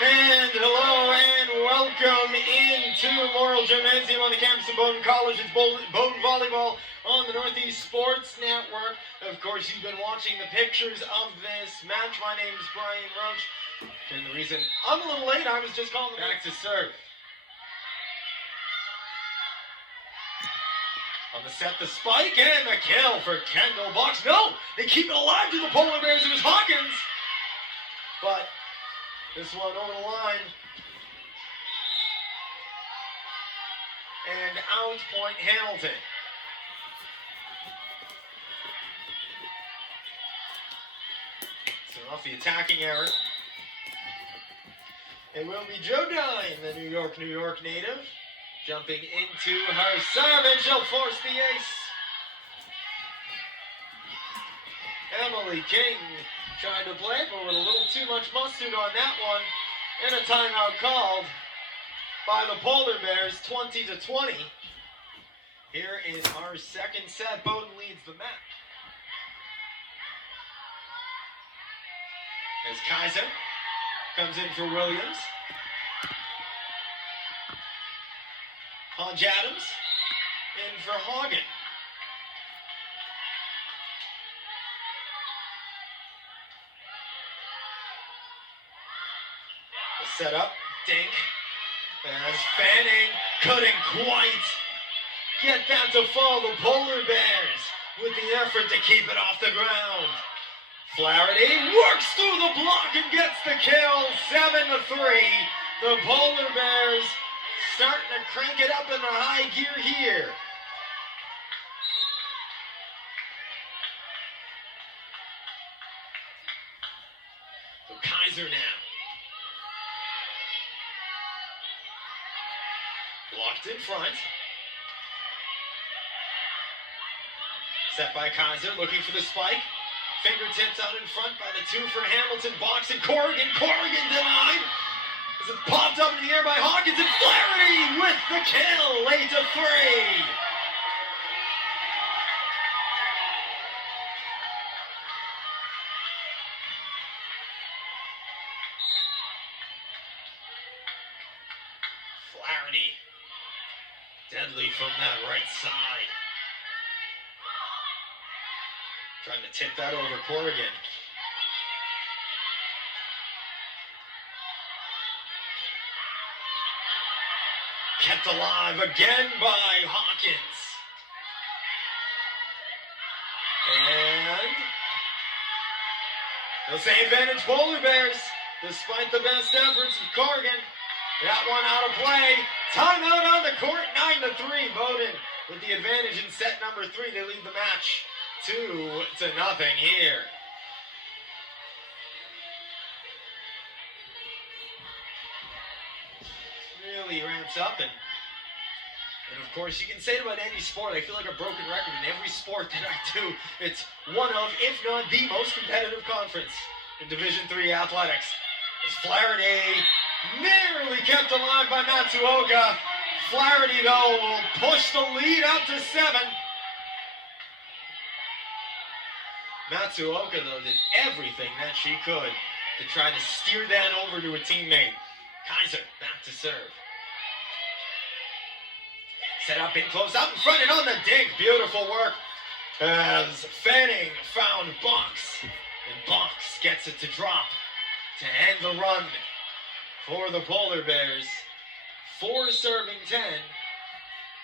And hello and welcome into Memorial Gymnasium on the campus of Bowdoin College. It's Bowdoin Volleyball on the Northeast Sports Network. Of course, you've been watching the pictures of this match. My name is Brian Roach. And the reason I'm a little late, I was just calling back to serve. On the set, the spike and the kill for Kendall Box. No, they keep it alive to the Polar Bears. It was Hawkins. But this one over the line. And out point Hamilton. So off the attacking error. It will be Bowdoin, the New York native, jumping into her serve, and she'll force the ace. Emily King trying to play, but with a little too much mustard on that one, and a timeout called by the Polar Bears, 20-20. Here in our second set, Bowdoin leads the match. As Kaiser comes in for Williams. Hodge Adams in for Hagen. The setup, Dink, as Fanning couldn't quite get that to fall. The Polar Bears with the effort to keep it off the ground. Flaherty works through the block and gets the kill, 7-3. The Polar Bears starting to crank it up in the high gear here. So Kaiser now. Blocked in front. Set by Kaiser, looking for the spike. Fingertips out in front by the two for Hamilton. Box and Corrigan denied. As it's popped up in the air by Hawkins, and Flaherty with the kill, 8-3. Flaherty, deadly from that right side. Trying to tip that over Corrigan. Kept alive again by Hawkins. And they'll say advantage Polar Bears, despite the best efforts of Corrigan. That one out of play. Timeout on the court, 9-3. Bowdoin with the advantage in set number 3. They lead the match 2-0 here. Really ramps up, and of course you can say it about any sport. I feel like a broken record in every sport that I do. It's one of, if not the most competitive conference in Division III athletics. As Flaherty nearly kept alive by Matsuoka. Flaherty, though, will push the lead out to 7. Matsuoka, though, did everything that she could to try to steer that over to a teammate. Kaiser back to serve. Set up in close, out in front and on the dink. Beautiful work as Fanning found Box. And Box gets it to drop to end the run for the Polar Bears. 4 serving 10.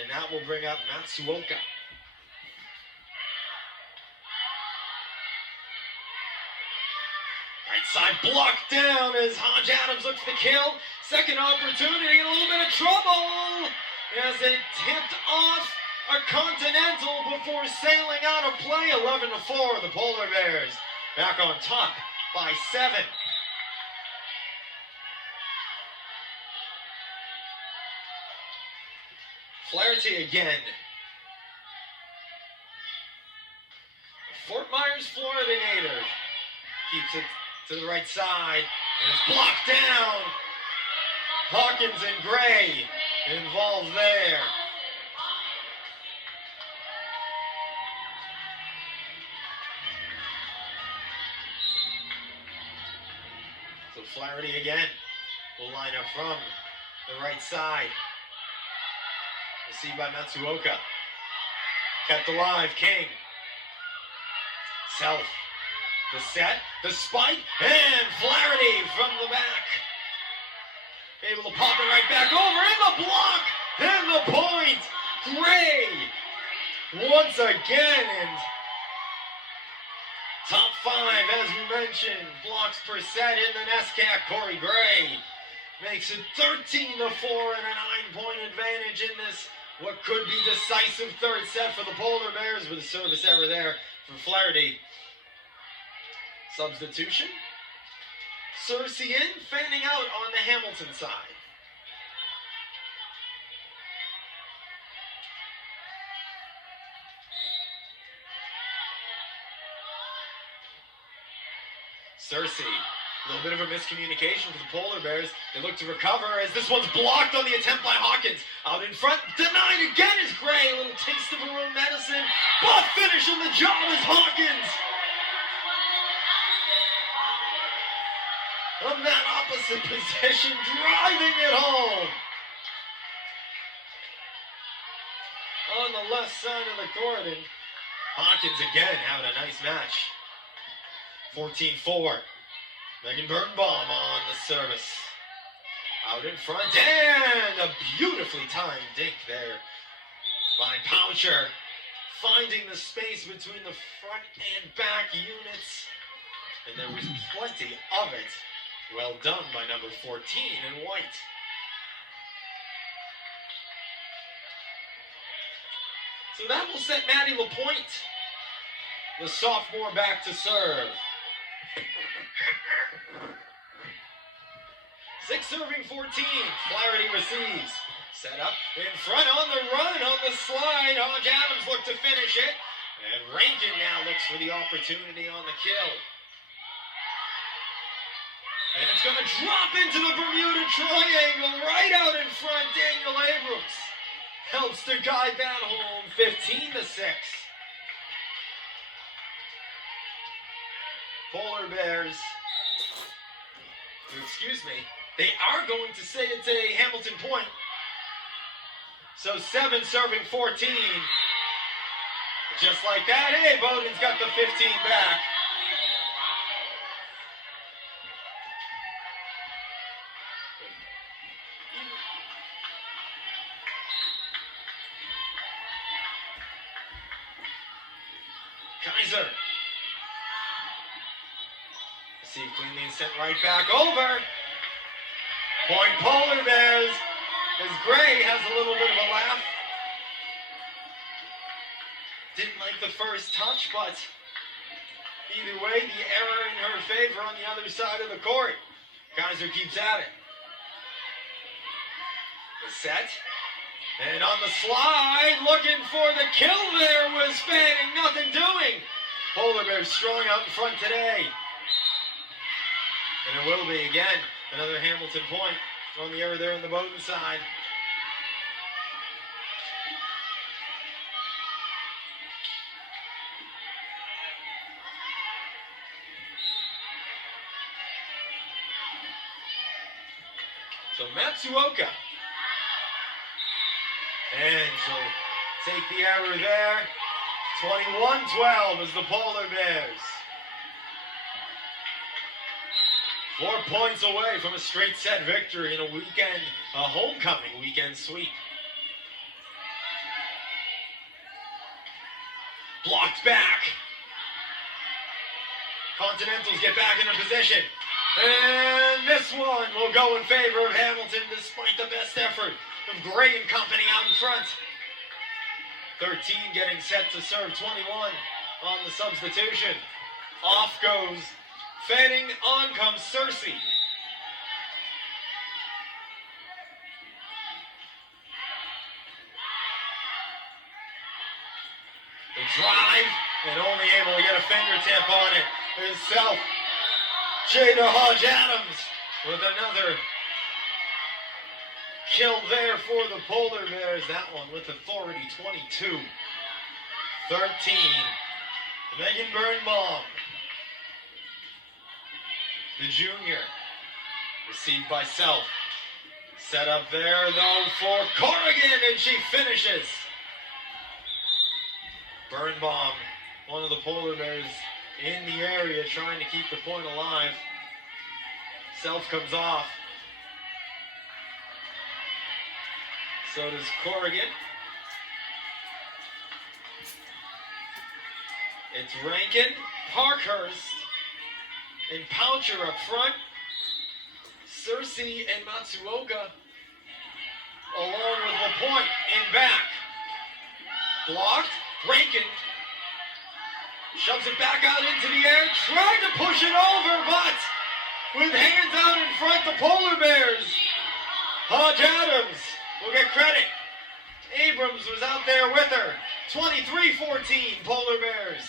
And that will bring up Matsuoka. Right side blocked down as Hodge Adams looks to kill. Second opportunity, a little bit of trouble as it tipped off a Continental before sailing out of play. 11-4, the Polar Bears back on top by 7. Flaherty again. Fort Myers, Florida native. Keeps it to the right side. And it's blocked down. Hawkins and Gray involved there. So Flaherty again. will line up from the right side. Received by Matsuoka. Kept alive, King. Self. The set, the spike, and Flaherty from the back. Able to pop it right back over, in the block, and the point. Gray, once again, and top 5, as we mentioned, blocks per set in the NESCAC. Corey Gray makes it 13-4 and a 9-point advantage in this, what could be decisive third set for the Polar Bears, with a service error there from Flaherty. Substitution. Cersei in, fanning out on the Hamilton side. Cersei, a little bit of a miscommunication for the Polar Bears. They look to recover as this one's blocked on the attempt by Hawkins. Out in front, denied again is Gray. A little taste of her own medicine, but finishing the job is Hawkins. From that opposite position, driving it home. On the left side of the court, and Hawkins again having a nice match. 14-4. Megan Birnbaum on the service. Out in front, and a beautifully timed dink there by Poucher. Finding the space between the front and back units. And there was plenty of it. Well done by number 14 in white. So that will set Maddie LaPointe, the sophomore, back to serve. 6 serving 14. Flaherty receives. Set up in front on the run, on the slide. Hodge Adams looked to finish it. And Rankin now looks for the opportunity on the kill. And it's going to drop into the Bermuda Triangle right out in front. Daniel Abrams helps to guide that home, 15-6. Polar Bears, excuse me, they are going to say it's a Hamilton point. So 7 serving 14. Just like that, hey, Bowdoin's got the 15 back. Kaiser. Received cleanly and sent right back over. Point Polar Bears as Gray has a little bit of a laugh. Didn't like the first touch, but either way, the error in her favor on the other side of the court. Kaiser keeps at it. The set. And on the slide, looking for the kill there was Fanning, nothing doing. Polar Bears strong out in front today. And it will be again another Hamilton point on the error there on the Bowdoin side. So Matsuoka. And she'll take the error there. 21-12 is the Polar Bears. 4 points away from a straight set victory in a homecoming weekend sweep. Blocked back. Continentals get back into position. And this one will go in favor of Hamilton despite the best effort of Gray and company out in front. 13 getting set to serve 21 on the substitution. Off goes Fanning, on comes Cersei. The drive, and only able to get a fingertip on it is Self. Jada Hodge Adams with another kill there for the Polar Bears. That one with authority, 22-13. Megan Birnbaum, the junior, Received by Self. Set up there, though, for Corrigan, and she finishes. Birnbaum, one of the Polar Bears in the area, trying to keep the point alive. Self comes off. So does Corrigan. It's Rankin, Parkhurst, and Poucher up front. Cersei and Matsuoka, along with LaPointe in back. Blocked. Rankin shoves it back out into the air, tried to push it over, but with hands out in front, the Polar Bears. Hodge Adams will get credit. Abrams was out there with her. 23-14 Polar Bears.